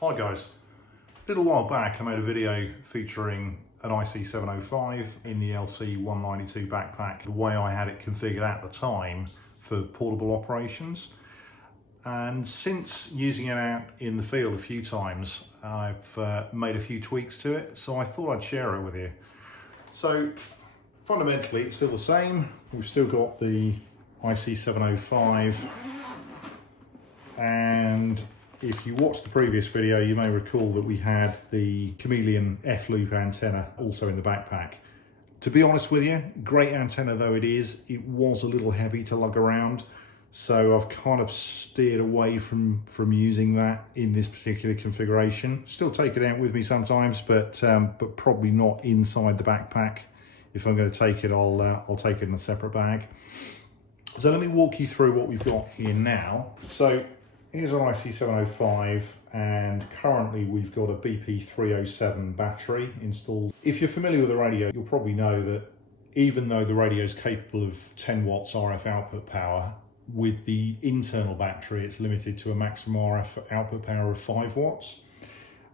Hi guys, a little while back I made a video featuring an IC-705 in the LC-192 backpack, the way I had it configured at the time for portable operations. And since using it out in the field a few times, I've made a few tweaks to it, so I thought I'd share it with you. So fundamentally it's still the same. We've still got the IC-705, and if you watched the previous video, you may recall that we had the Chameleon F-loop antenna also in the backpack. To be honest with you, great antenna though it is, it was a little heavy to lug around. So I've kind of steered away from using that in this particular configuration. Still take it out with me sometimes, but probably not inside the backpack. If I'm going to take it, I'll take it in a separate bag. So let me walk you through what we've got here now. So here's our IC-705, and currently we've got a BP307 battery installed. If you're familiar with the radio, you'll probably know that even though the radio is capable of 10 watts RF output power, with the internal battery it's limited to a maximum RF output power of 5 watts.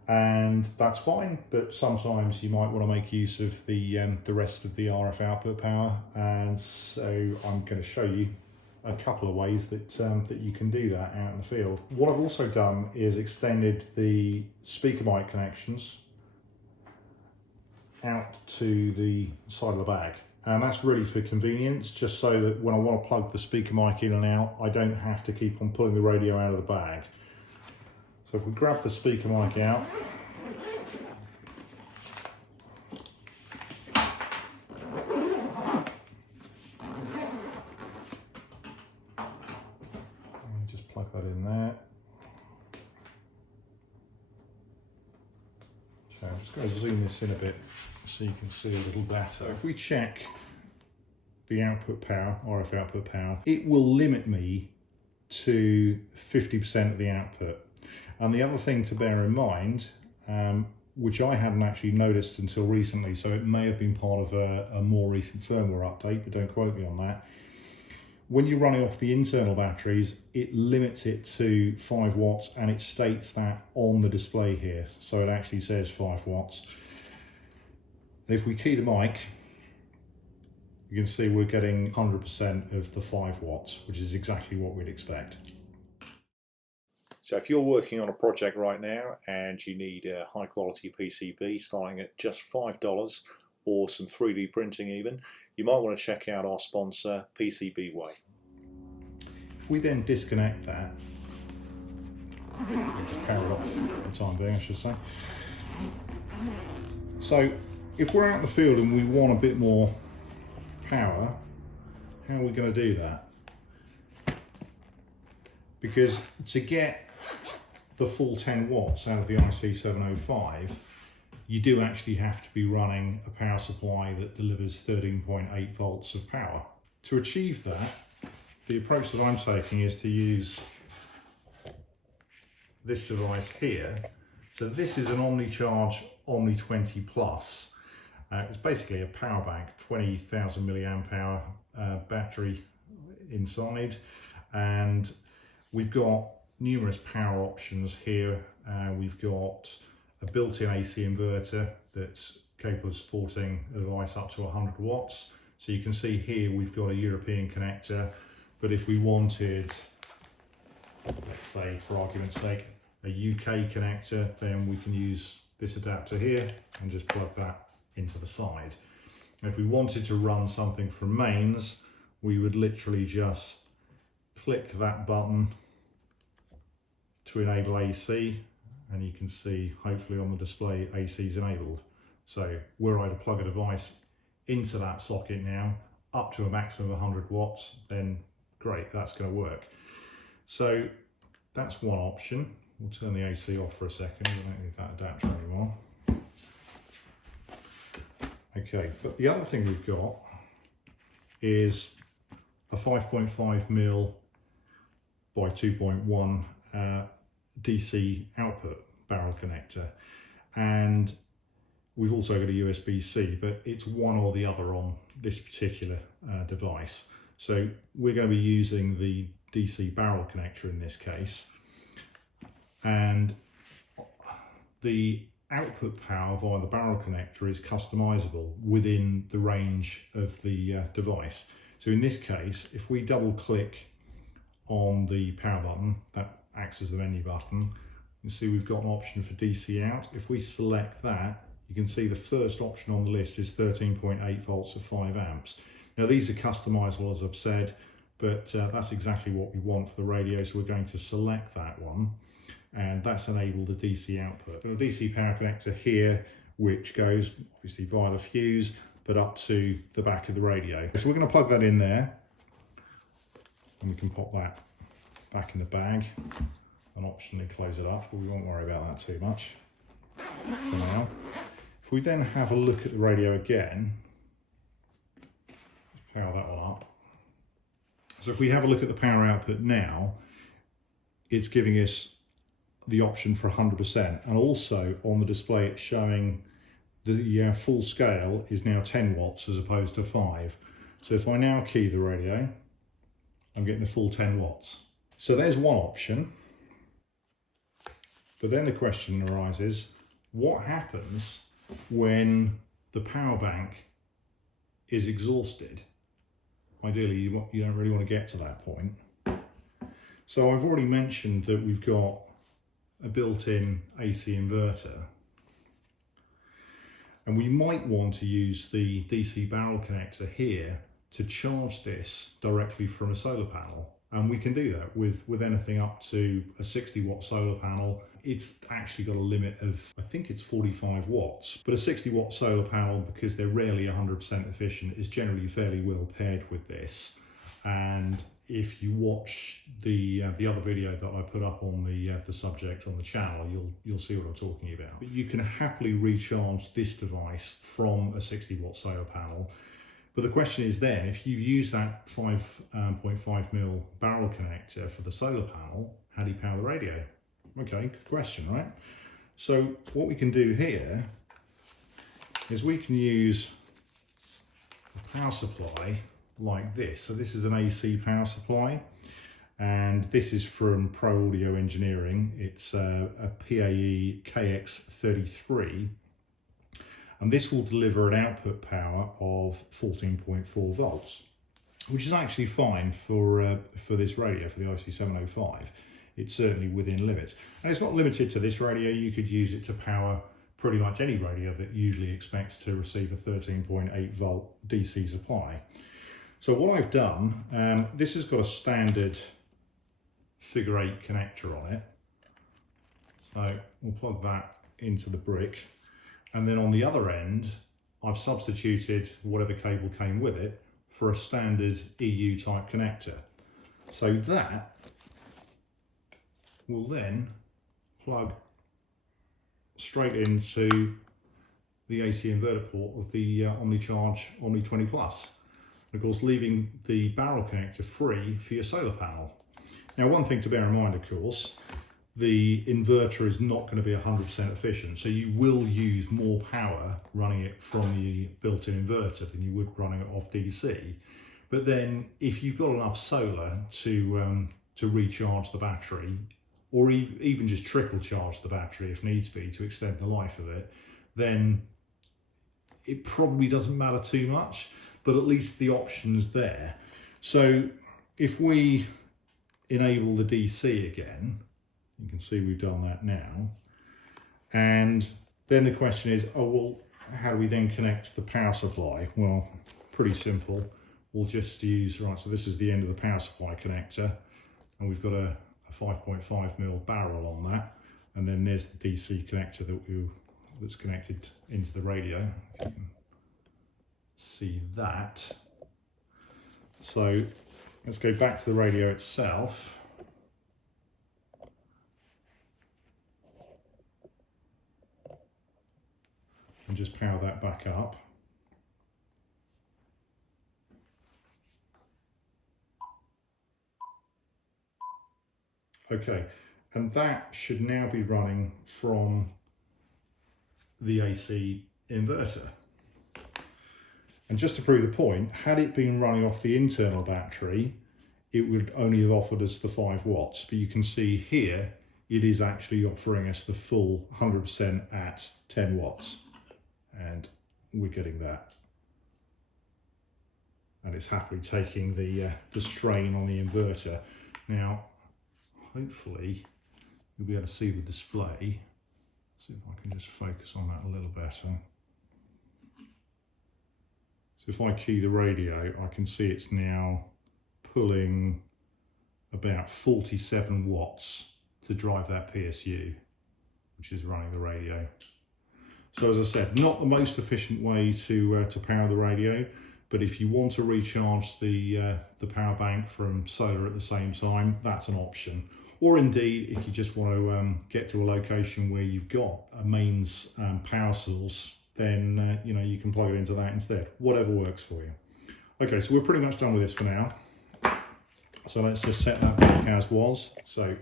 And that's fine, but sometimes you might want to make use of the rest of the RF output power, and so I'm going to show you a couple of ways that that you can do that out in the field. What I've also done is extended the speaker mic connections out to the side of the bag, and that's really for convenience, just so that when I want to plug the speaker mic in and out, I don't have to keep on pulling the radio out of the bag. So if we grab the speaker mic out, just plug that in there. So I'm just going to zoom this in a bit so you can see a little better. If we check the output power, RF output power, it will limit me to 50% of the output. And the other thing to bear in mind, which I hadn't actually noticed until recently, so it may have been part of a more recent firmware update, but don't quote me on that. When you're running off the internal batteries, it limits it to 5 watts, and it states that on the display here. So it actually says 5 watts. And if we key the mic, you can see we're getting 100% of the 5 watts, which is exactly what we'd expect. So if you're working on a project right now and you need a high quality PCB starting at just $5 or some 3D printing even, you might want to check out our sponsor PCBWay. If we then disconnect that, we'll just power it off for the time being, I should say. So if we're out in the field and we want a bit more power, how are we going to do that? Because to get the full 10 watts out of the IC-705, you do actually have to be running a power supply that delivers 13.8 volts of power. To achieve that, the approach that I'm taking is to use this device here. So this is an Omnicharge Omni 20 Plus. It's basically a power bank, 20,000 milliamp hour battery inside, and we've got numerous power options here. We've got a built-in AC inverter that's capable of supporting a device up to 100 watts. So you can see here we've got a European connector, but if we wanted, let's say for argument's sake, a UK connector, then we can use this adapter here and just plug that into the side. And if we wanted to run something from mains, we would literally just click that button to enable AC, and you can see hopefully on the display AC is enabled. So were I to plug a device into that socket now up to a maximum of 100 watts, then great, that's going to work. So that's one option. We'll turn the AC off for a second, we don't need that adapter anymore. Okay, but the other thing we've got is a 5.5mm by 2.1 DC output barrel connector, and we've also got a USB-C, but it's one or the other on this particular device. So we're going to be using the DC barrel connector in this case, and the output power via the barrel connector is customizable within the range of the device. So in this case, if we double click on the power button, that acts as the menu button, you can see we've got an option for DC out. If we select that, you can see the first option on the list is 13.8 volts of 5 amps. Now these are customizable, as I've said, but that's exactly what we want for the radio, so we're going to select that one, and that's enabled the DC output. Got a DC power connector here, which goes obviously via the fuse, but up to the back of the radio. So we're going to plug that in there, and we can pop that back in the bag and optionally close it up, but we won't worry about that too much for now. If we then have a look at the radio again, power that one up. So if we have a look at the power output now, it's giving us the option for 100%, and also on the display it's showing the full scale is now 10 watts as opposed to 5. So if I now key the radio, I'm getting the full 10 watts. So there's one option, but then the question arises, what happens when the power bank is exhausted? Ideally, you don't really want to get to that point. So I've already mentioned that we've got a built-in AC inverter, and we might want to use the DC barrel connector here to charge this directly from a solar panel. And we can do that with anything up to a 60-watt solar panel. It's actually got a limit of, I think it's 45 watts, but a 60-watt solar panel, because they're rarely 100% efficient, is generally fairly well paired with this. And if you watch the other video that I put up on the subject on the channel, you'll see what I'm talking about. But you can happily recharge this device from a 60-watt solar panel. But the question is then, if you use that 5.5mm barrel connector for the solar panel, how do you power the radio? Okay, good question, right? So what we can do here is we can use a power supply like this. So this is an AC power supply, and this is from Pro Audio Engineering. It's a PAE KX33. And this will deliver an output power of 14.4 volts, which is actually fine for this radio, for the IC-705. It's certainly within limits. And it's not limited to this radio. You could use it to power pretty much any radio that usually expects to receive a 13.8 volt DC supply. So what I've done, this has got a standard figure 8 connector on it. So we'll plug that into the brick. And then on the other end, I've substituted whatever cable came with it for a standard EU type connector. So that will then plug straight into the AC inverter port of the Omnicharge Omni 20 Plus. Of course, leaving the barrel connector free for your solar panel. Now, one thing to bear in mind, of course, the inverter is not going to be 100% efficient, so you will use more power running it from the built-in inverter than you would running it off DC. But then if you've got enough solar to recharge the battery, or even just trickle charge the battery if needs be to extend the life of it, then it probably doesn't matter too much, but at least the option's there. So if we enable the DC again, you can see we've done that now. And then the question is, oh, well, how do we then connect the power supply? Well, pretty simple. We'll just use, right, so this is the end of the power supply connector, and we've got a 5.5mm barrel on that. And then there's the DC connector that's connected into the radio. If you can see that. So let's go back to the radio itself. And just power that back up. Okay, and that should now be running from the AC inverter. And just to prove the point, had it been running off the internal battery, it would only have offered us the 5 watts. But you can see here, it is actually offering us the full 100% at 10 watts. And we're getting that. And it's happily taking the strain on the inverter. Now, hopefully, you'll be able to see the display. See if I can just focus on that a little better. So if I key the radio, I can see it's now pulling about 47 watts to drive that PSU, which is running the radio. So as I said, not the most efficient way to power the radio, but if you want to recharge the power bank from solar at the same time, that's an option. Or indeed, if you just want to get to a location where you've got a mains power source, then you know, you can plug it into that instead. Whatever works for you. Okay, so we're pretty much done with this for now. So let's just set that back as was. So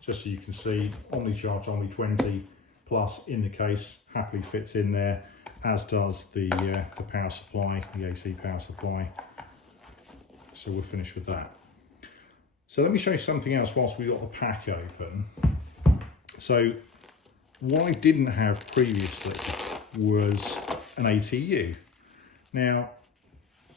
just so you can see, Omnicharge Omni 20 plus in the case happily fits in there, as does the power supply, the AC power supply. So we're finished with that. So let me show you something else whilst we've got the pack open. So what I didn't have previously was an ATU. Now,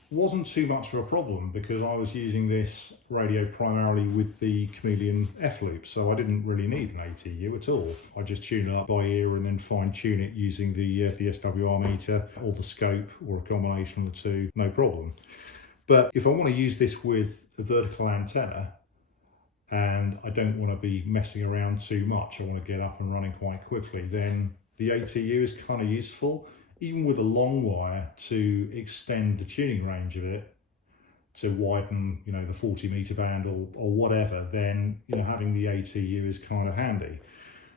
wasn't too much of a problem because I was using this radio primarily with the Chameleon F loop, so I didn't really need an ATU at all. I just tune it up by ear and then fine tune it using the SWR meter or the scope or a combination of the two, no problem. But if I want to use this with a vertical antenna and I don't want to be messing around too much, I want to get up and running quite quickly, then the ATU is kind of useful, even with a long wire, to extend the tuning range of it, to widen, you know, the 40-meter band or whatever. Then, you know, having the ATU is kind of handy.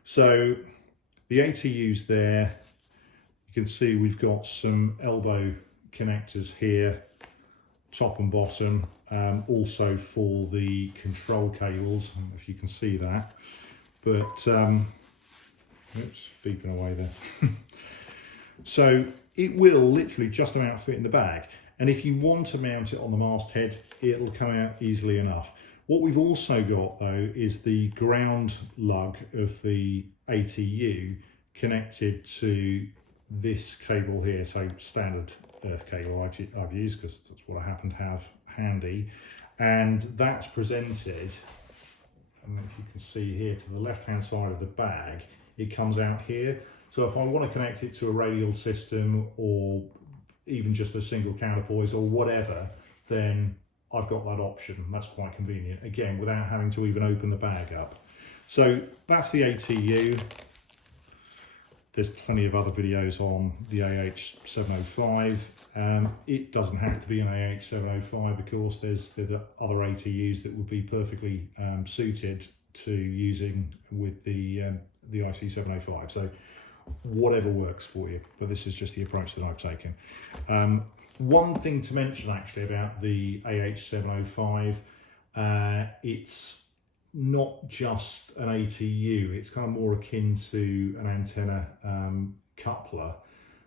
So the ATU's there. You can see we've got some elbow connectors here, top and bottom, also for the control cables. I don't know if you can see that, but oops, beeping away there. So it will literally just about fit in the bag. And if you want to mount it on the masthead, it'll come out easily enough. What we've also got though is the ground lug of the ATU connected to this cable here. So standard earth cable I've used because that's what I happen to have handy. And that's presented, I don't know if you can see here, to the left-hand side of the bag. It comes out here. So if I want to connect it to a radial system or even just a single counterpoise or whatever, then I've got that option. That's quite convenient, again, without having to even open the bag up. So that's the ATU. There's plenty of other videos on the AH-705. It doesn't have to be an AH-705, of course. There's the other ATUs that would be perfectly suited to using with the IC-705. So whatever works for you, but this is just the approach that I've taken. One thing to mention actually about the AH-705, it's not just an ATU, it's kind of more akin to an antenna coupler,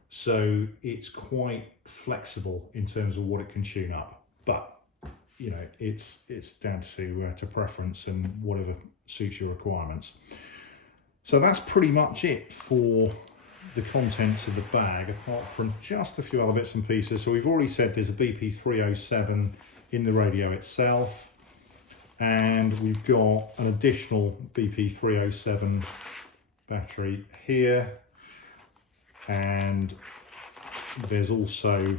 so it's quite flexible in terms of what it can tune up, but you know, it's down to preference and whatever suits your requirements. So that's pretty much it for the contents of the bag, apart from just a few other bits and pieces. So we've already said there's a BP307 in the radio itself, and we've got an additional BP307 battery here, and there's also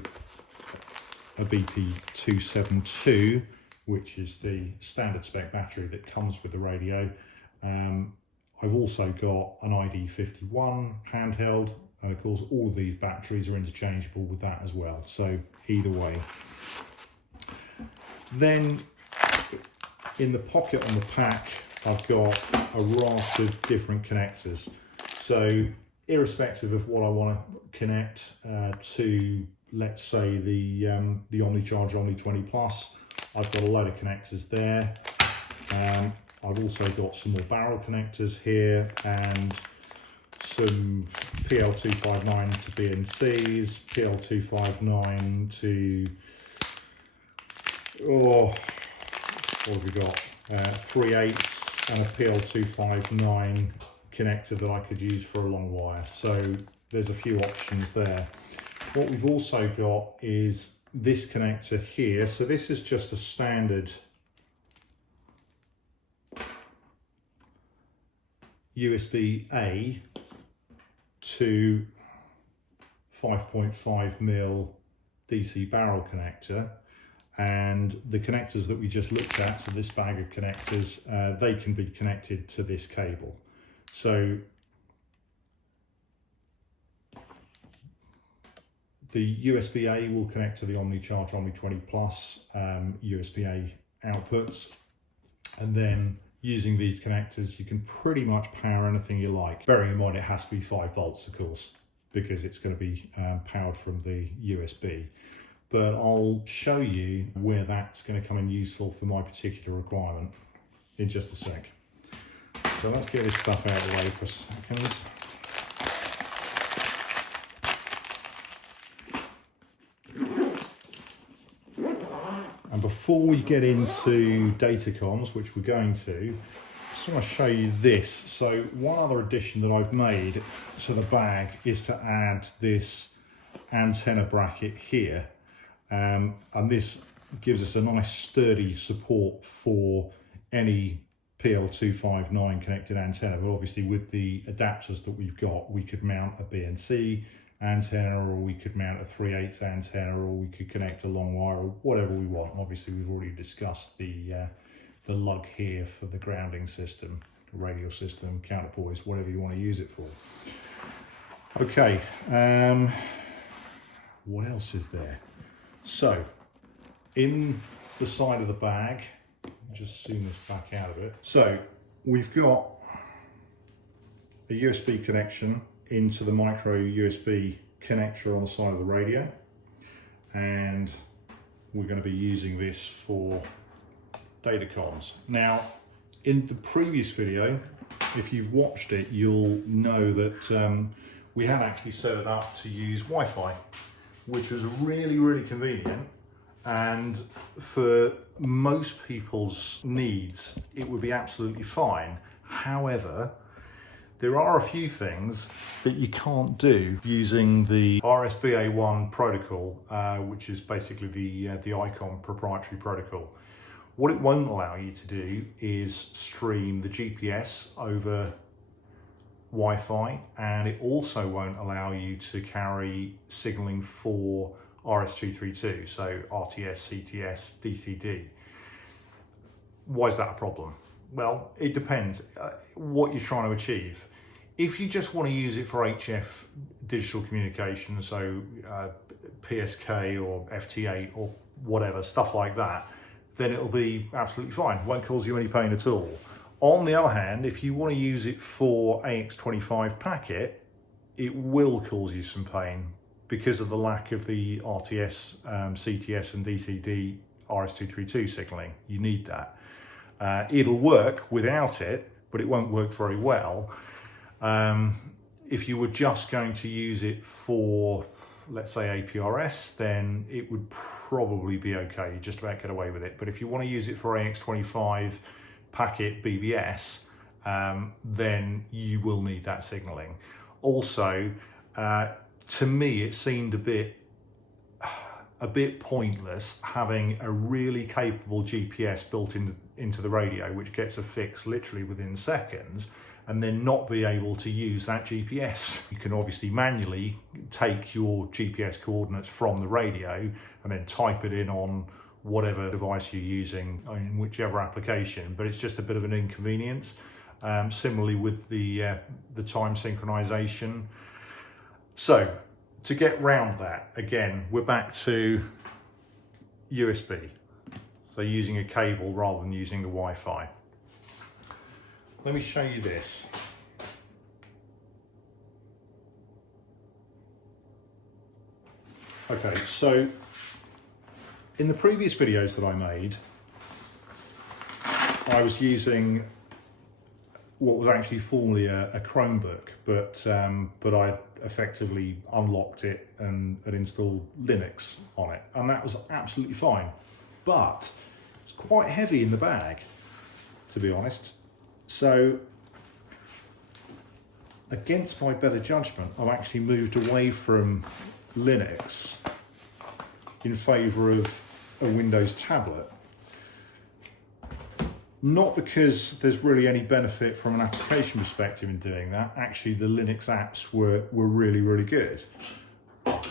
a BP272, which is the standard spec battery that comes with the radio. I've also got an ID51 handheld, and of course all of these batteries are interchangeable with that as well, so either way. Then in the pocket on the pack, I've got a raft of different connectors. So irrespective of what I want to connect to, let's say the Omnicharge Omni 20 Plus, I've got a load of connectors there. I've also got some more barrel connectors here and some PL259 to BNCs, PL259 to, what have we got? 3/8 and a PL259 connector that I could use for a long wire. So there's a few options there. What we've also got is this connector here. So this is just a standard USB-A to 5.5mm DC barrel connector, and the connectors that we just looked at, so this bag of connectors, they can be connected to this cable. So the USB-A will connect to the Omnicharge Omni 20 Plus USB-A outputs, and then using these connectors you can pretty much power anything you like. Bearing in mind it has to be 5 volts of course, because it's going to be powered from the USB. But I'll show you where that's going to come in useful for my particular requirement in just a sec. So let's get this stuff out of the way for a second. And before we get into datacomms, which we're going to, I just want to show you this. So one other addition that I've made to the bag is to add this antenna bracket here. And this gives us a nice sturdy support for any PL259 connected antenna. But obviously with the adapters that we've got, we could mount a BNC antenna, or we could mount a 3/8 antenna, or we could connect a long wire, or whatever we want. Obviously we've already discussed the lug here for the grounding system, radio system, counterpoise, whatever you want to use it for. Okay, what else is there? So in the side of the bag, just zoom this back out of it. So we've got a USB connection into the micro USB connector on the side of the radio, and we're going to be using this for datacomms. Now in the previous video, if you've watched it, you'll know that we had actually set it up to use Wi-Fi, which was really convenient, and for most people's needs it would be absolutely fine. However, there are a few things that you can't do using the RSBA1 protocol, which is basically the Icom proprietary protocol. What it won't allow you to do is stream the GPS over Wi-Fi, and it also won't allow you to carry signaling for RS-232, so RTS, CTS, DCD. Why is that a problem? Well, it depends what you're trying to achieve. If you just want to use it for HF digital communication, so PSK or FT8 or whatever, stuff like that, then it'll be absolutely fine. It won't cause you any pain at all. On the other hand, if you want to use it for AX.25 Packet, it will cause you some pain because of the lack of the RTS, CTS and DCD RS-232 signaling. You need that. It'll work without it, but it won't work very well. If you were just going to use it for, let's say, APRS, then it would probably be okay. You just about get away with it. But if you want to use it for AX.25 Packet BBS, then you will need that signaling. Also, to me, it seemed a bit pointless having a really capable GPS built into the radio, which gets a fix literally within seconds, and then not be able to use that GPS. You can obviously manually take your GPS coordinates from the radio and then type it in on whatever device you're using in whichever application, but it's just a bit of an inconvenience. Similarly with the time synchronization. So to get round that, again, we're back to USB. So using a cable rather than using the Wi-Fi. Let me show you this. Okay, so in the previous videos that I made, I was using what was actually formerly a Chromebook, but I effectively unlocked it and installed Linux on it, and that was absolutely fine. But it's quite heavy in the bag, to be honest. So against my better judgment, I've actually moved away from Linux in favour of a Windows tablet. Not because there's really any benefit from an application perspective in doing that. Actually, the Linux apps were really, really good. But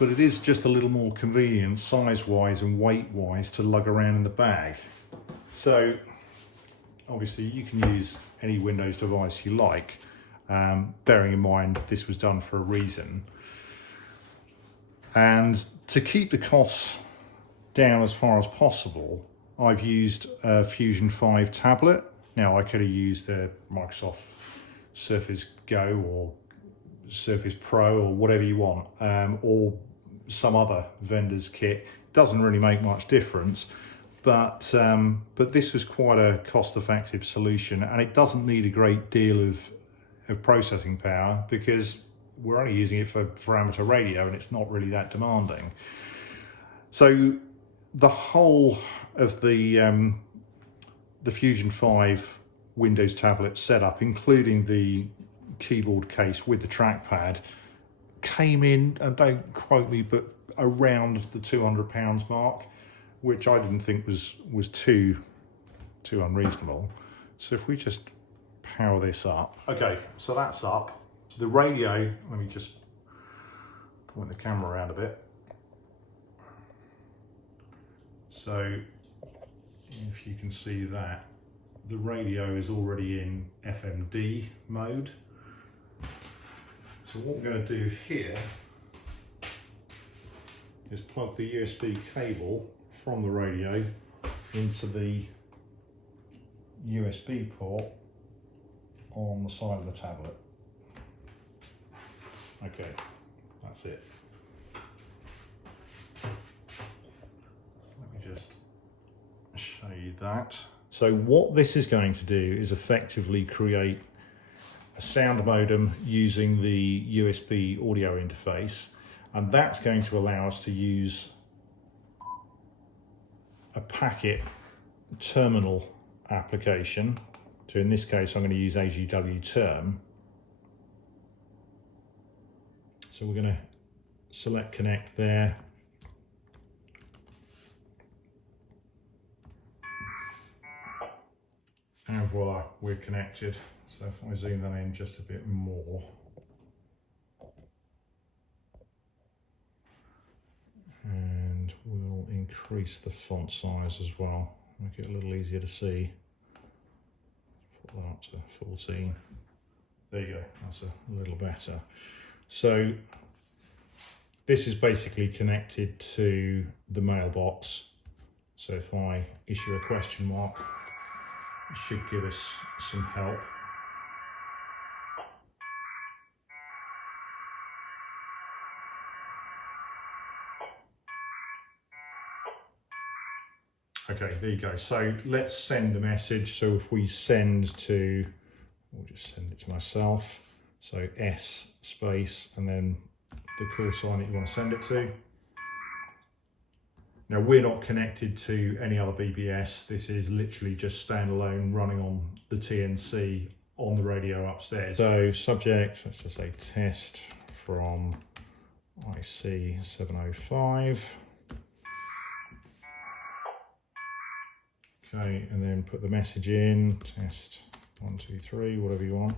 it is just a little more convenient size-wise and weight-wise to lug around in the bag. So obviously you can use any Windows device you like, bearing in mind this was done for a reason. And to keep the costs down as far as possible, I've used a Fusion 5 tablet. Now I could have used a Microsoft Surface Go or Surface Pro or whatever you want, or some other vendor's kit. Doesn't really make much difference, but this was quite a cost-effective solution, and it doesn't need a great deal of processing power because we're only using it for amateur radio and it's not really that demanding. So the whole of the Fusion 5 Windows tablet setup, including the keyboard case with the trackpad, came in, and don't quote me, but around the £200 mark, which I didn't think was too unreasonable. So if we just power this up. Okay, so that's up. The radio, let me just point the camera around a bit. So if you can see that, the radio is already in FMD mode. So what we're going to do here is plug the USB cable from the radio into the USB port on the side of the tablet. Okay, that's it. Let me just show you that. So what this is going to do is effectively create a sound modem using the USB audio interface, and that's going to allow us to use a packet terminal application. So in this case, I'm going to use AGWPE. So we're going to select connect there. And voila, we're connected. So if I zoom that in just a bit more. And we'll increase the font size as well, make it a little easier to see. Put that up to 14. There you go, that's a little better. So this is basically connected to the mailbox. So if I issue a question mark, it should give us some help. Okay, there you go. So let's send a message. So if we send to, we'll just send it to myself. So S space and then the call sign that you want to send it to. Now we're not connected to any other BBS. This is literally just standalone running on the TNC on the radio upstairs. So subject, let's just say test from IC-705. Okay, and then put the message in, test 1, 2, 3, whatever you want.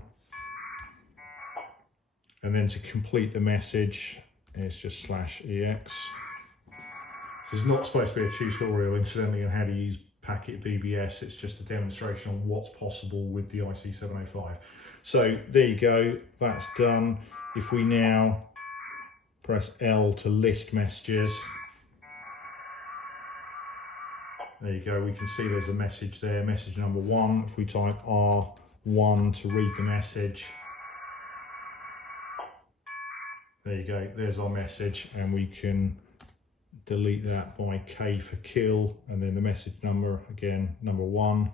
And then to complete the message, it's just /EX. This is not supposed to be a tutorial, incidentally, on how to use Packet BBS. It's just a demonstration on what's possible with the IC-705. So there you go, that's done. If we now press L to list messages, there you go, we can see there's a message there, message number 1. If we type R1 to read the message, there you go, there's our message, and we can delete that by K for kill, and then the message number, again, number 1.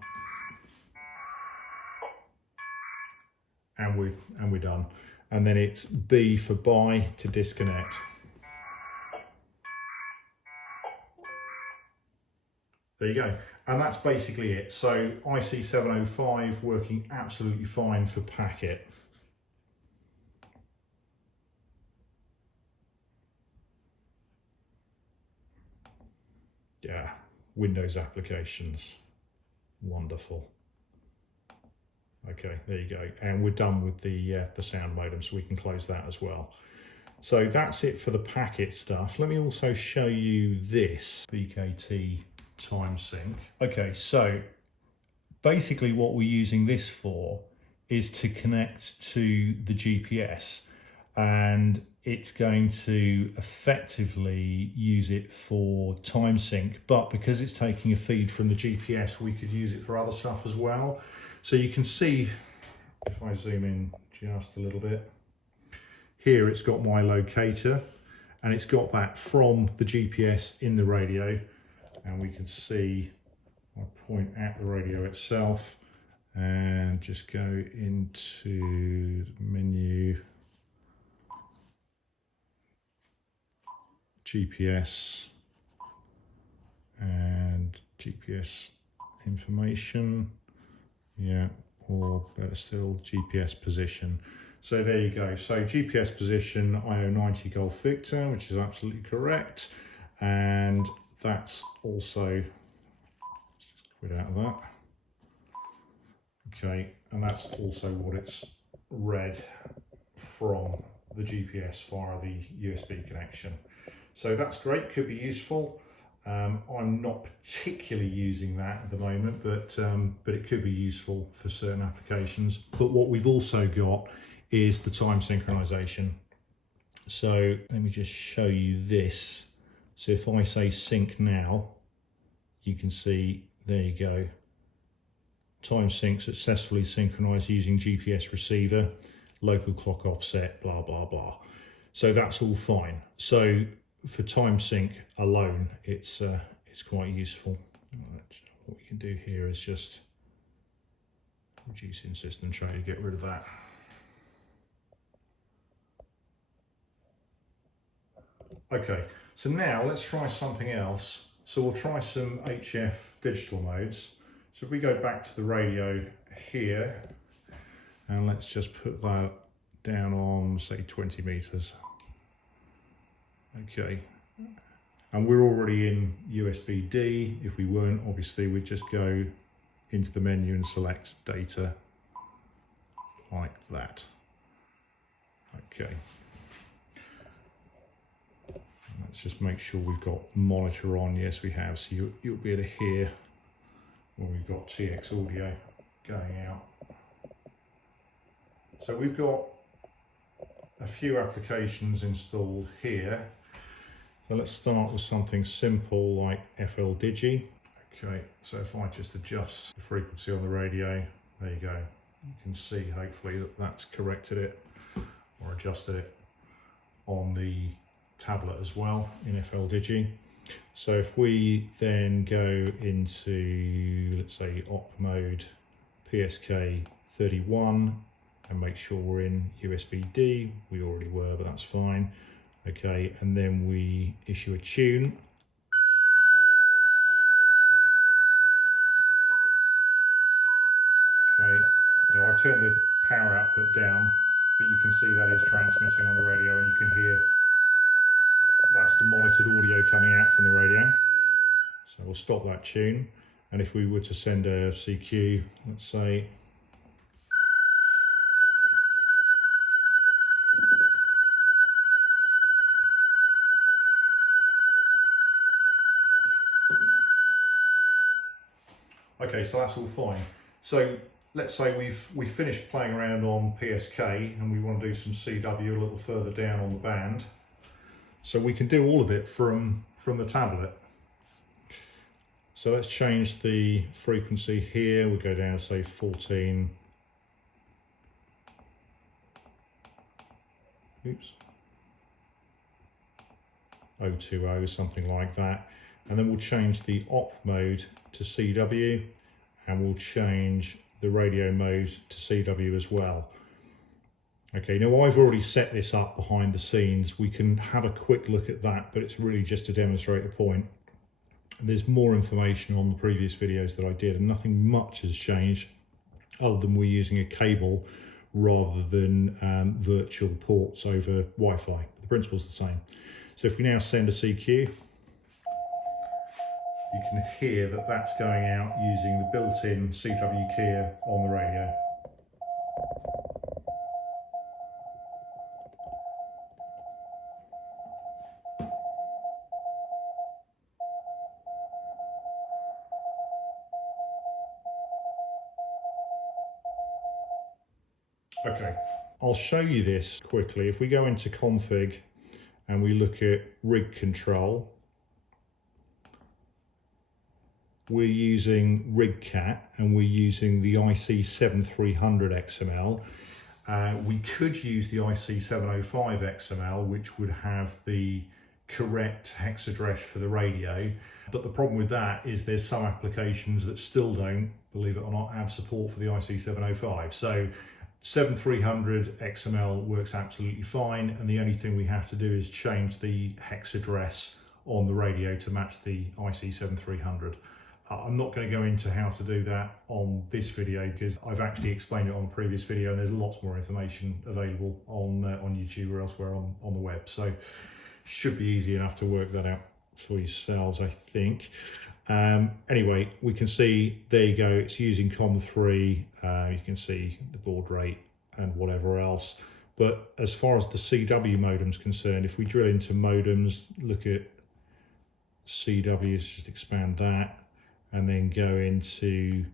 And we're done. And then it's B for buy to disconnect. There you go. And that's basically it. So IC-705 working absolutely fine for Packet. Yeah, Windows applications, wonderful. Okay, there you go. And we're done with the sound modem, so we can close that as well. So that's it for the Packet stuff. Let me also show you this BKT time sync. Okay, so basically what we're using this for is to connect to the GPS, and it's going to effectively use it for time sync, but because it's taking a feed from the GPS, we could use it for other stuff as well. So you can see, if I zoom in just a little bit, here it's got my locator, and it's got that from the GPS in the radio, and we can see, I point at the radio itself and just go into the menu, GPS and GPS information, yeah, or better still, GPS position. So there you go. So GPS position, IO90 Golf Victor, which is absolutely correct. And that's also, let's quit out of that. Okay, and that's also what it's read from the GPS via the USB connection. So that's great, could be useful. I'm not particularly using that at the moment, but it could be useful for certain applications. But what we've also got is the time synchronization. So let me just show you this. So if I say sync now, you can see, there you go. Time sync successfully synchronized using GPS receiver, local clock offset, blah, blah, blah. So that's all fine. So for time sync alone, it's quite useful. What we can do here is just reducing system tray to get rid of that. Okay, so now let's try something else. So we'll try some HF digital modes. So if we go back to the radio here, and let's just put that down on, say, 20 meters. Okay, and we're already in USB-D. If we weren't, obviously we'd just go into the menu and select data like that. Okay. Let's just make sure we've got monitor on. Yes, we have. So you'll be able to hear when we've got TX audio going out. So we've got a few applications installed here. So let's start with something simple like FLDigi. Okay, so if I just adjust the frequency on the radio, there you go. You can see hopefully that that's corrected it or adjusted it on the tablet as well in FLDigi. So if we then go into, let's say, op mode PSK 31 and make sure we're in USB-D, we already were, but that's fine. Okay, and then we issue a tune. Okay, now I've turned the power output down, but you can see that is transmitting on the radio, and you can hear that's the monitored audio coming out from the radio. So we'll stop that tune, and if we were to send a CQ, let's say, okay, so that's all fine. So let's say we've finished playing around on PSK and we want to do some CW a little further down on the band. So we can do all of it from the tablet. So let's change the frequency here. We'll go down to say 14. Oops. 020, something like that. And then we'll change the op mode to CW, and we'll change the radio mode to CW as well. Okay, now I've already set this up behind the scenes. We can have a quick look at that, but it's really just to demonstrate the point. There's more information on the previous videos that I did, and nothing much has changed other than we're using a cable rather than virtual ports over Wi-Fi. The principle's the same. So if we now send a CQ, you can hear that that's going out using the built-in CW keyer on the radio. Okay, I'll show you this quickly. If we go into config and we look at rig control, we're using RigCat and we're using the IC-703 XML. We could use the IC-705 XML, which would have the correct hex address for the radio. But the problem with that is there's some applications that still don't, believe it or not, have support for the IC-705. So 7300 XML works absolutely fine, and the only thing we have to do is change the hex address on the radio to match the IC-703. I'm not going to go into how to do that on this video because I've actually explained it on the previous video, and there's lots more information available on YouTube or elsewhere on the web. So should be easy enough to work that out for yourselves, I think. Anyway, we can see, there you go, it's using COM3. You can see the baud rate and whatever else. But as far as the CW modem's concerned, if we drill into modems, look at CWs, just expand that, and then go into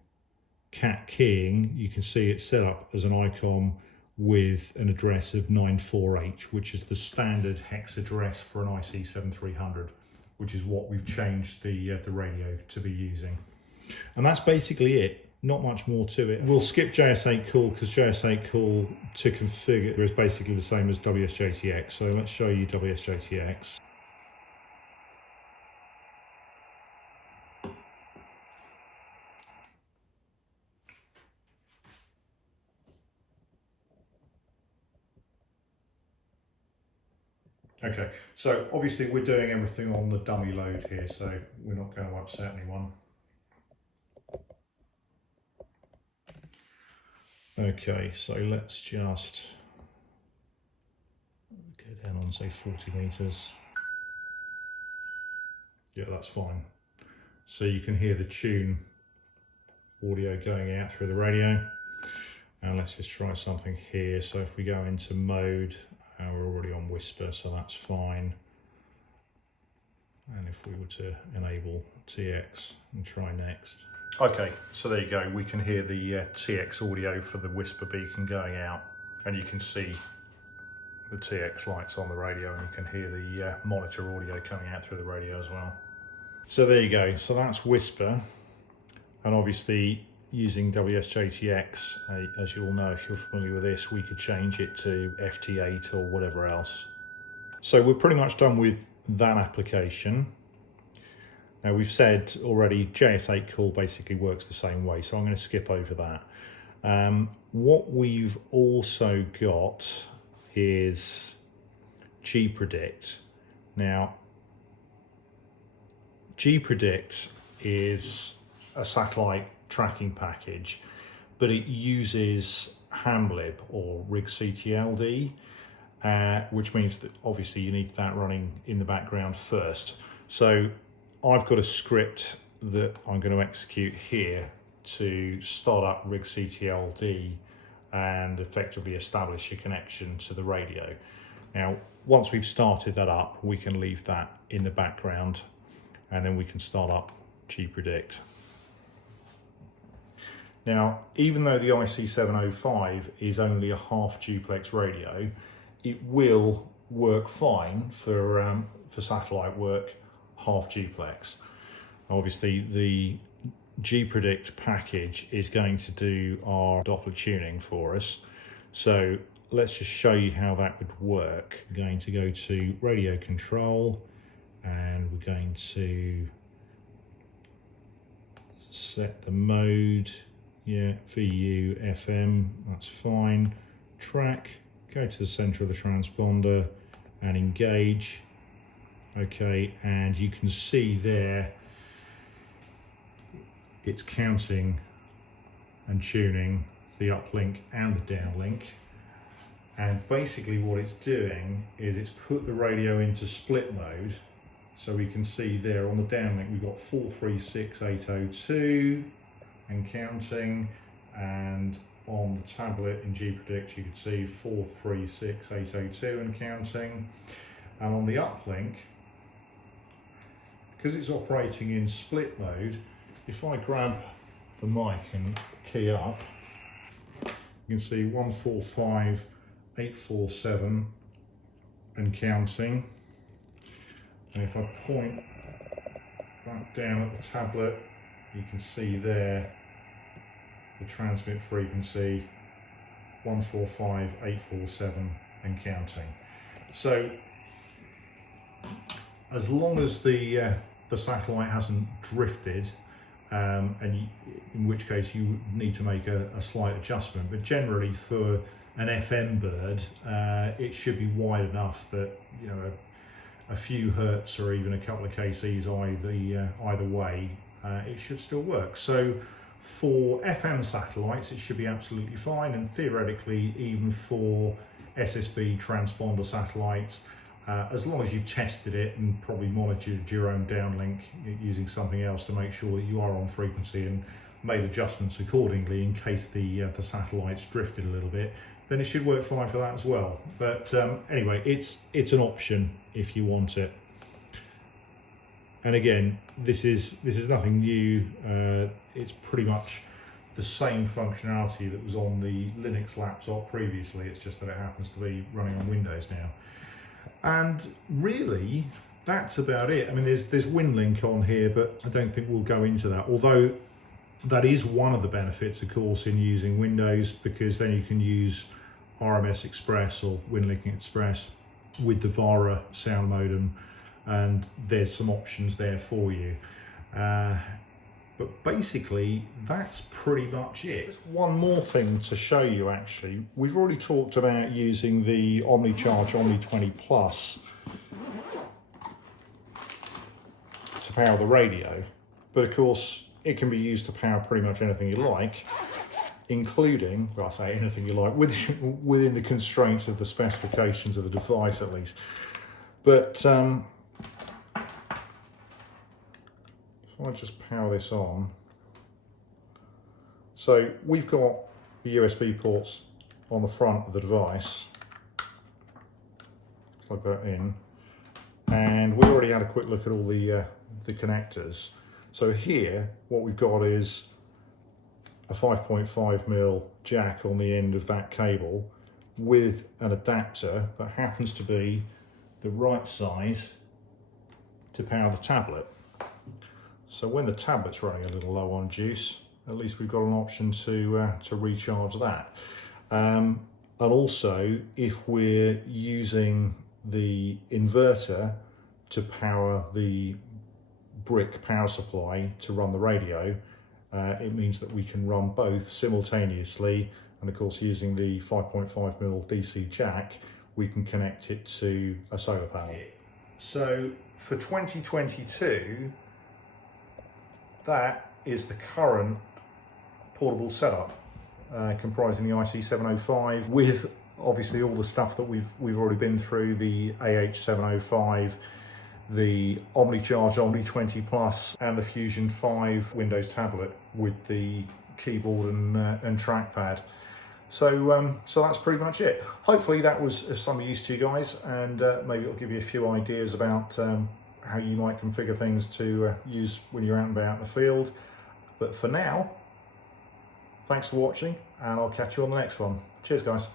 cat keying, you can see it's set up as an Icom with an address of 94H, which is the standard hex address for an IC-703, which is what we've changed the radio to be using. And that's basically it. Not much more to it. We'll skip JS8 call because JS8 call to configure is basically the same as WSJTX. So let's show you WSJTX. Okay, so obviously we're doing everything on the dummy load here, so we're not going to upset anyone. Okay, so let's just go down on, say, 40 meters. Yeah, that's fine. So you can hear the tune audio going out through the radio. And let's just try something here. So if we go into mode, we're already on whisper, so that's fine. And if we were to enable TX and try next. Okay, so there you go. We can hear the TX audio for the whisper beacon going out, and you can see the TX lights on the radio, and you can hear the monitor audio coming out through the radio as well. So there you go. So that's whisper, and obviously using WSJTX, as you all know, if you're familiar with this, we could change it to FT8 or whatever else. So we're pretty much done with that application. Now we've said already JS8 call basically works the same way, so I'm going to skip over that. What we've also got is Gpredict. Now Gpredict is a satellite tracking package, but it uses hamlib or rigctld, which means that obviously you need that running in the background first. So I've got a script that I'm going to execute here to start up rigctld and effectively establish a connection to the radio. Now, once we've started that up, we can leave that in the background, and then we can start up Gpredict. Now, even though the IC-705 is only a half duplex radio, it will work fine for satellite work, half duplex. Obviously, the Gpredict package is going to do our Doppler tuning for us. So let's just show you how that would work. We're going to go to radio control, and we're going to set the mode. Yeah, VU, FM, that's fine. Track, go to the center of the transponder and engage. Okay, and you can see there it's counting and tuning the uplink and the downlink. And basically what it's doing is it's put the radio into split mode. So we can see there on the downlink we've got 436,802 and counting, and on the tablet in Gpredict you can see 436,802 and counting. And on the uplink, because it's operating in split mode, if I grab the mic and key up, you can see 145,847 and counting. And if I point back down at the tablet, you can see there the transmit frequency 145,847 and counting. So as long as the satellite hasn't drifted, in which case you would need to make a slight adjustment, but generally for an FM bird, it should be wide enough that, you know, a few hertz or even a couple of kcs either way, it should still work. So for FM satellites it should be absolutely fine, and theoretically even for SSB transponder satellites, as long as you've tested it and probably monitored your own downlink using something else to make sure that you are on frequency and made adjustments accordingly in case the satellite's drifted a little bit, then it should work fine for that as well. But anyway, it's an option if you want it. And again, this is nothing new. It's pretty much the same functionality that was on the Linux laptop previously. It's just that it happens to be running on Windows now. And really, that's about it. I mean, there's WinLink on here, but I don't think we'll go into that. Although that is one of the benefits, of course, in using Windows, because then you can use RMS Express or WinLink Express with the VARA sound modem, and there's some options there for you. But basically, that's pretty much it. Just one more thing to show you, actually. We've already talked about using the Omnicharge Omni 20 Plus to power the radio, but of course, it can be used to power pretty much anything you like, including, well, I say anything you like, within the constraints of the specifications of the device at least. But if I just power this on, so we've got the USB ports on the front of the device, plug that in, and we already had a quick look at all the connectors. So here, what we've got is a 5.5mm jack on the end of that cable with an adapter that happens to be the right size to power the tablet. So when the tablet's running a little low on juice, at least we've got an option to recharge that. And also, if we're using the inverter to power the brick power supply to run the radio, it means that we can run both simultaneously, and of course using the 5.5mm DC jack we can connect it to a solar panel. So for 2022, that is the current portable setup, comprising the IC-705 with obviously all the stuff that we've already been through, the AH-705, the Omnicharge Omni 20 Plus, and the Fusion 5 Windows tablet with the keyboard and trackpad. So that's pretty much it. Hopefully that was of some use to you guys, and maybe it'll give you a few ideas about how you might configure things to use when you're out and about in the field. But for now, thanks for watching, and I'll catch you on the next one. Cheers, guys.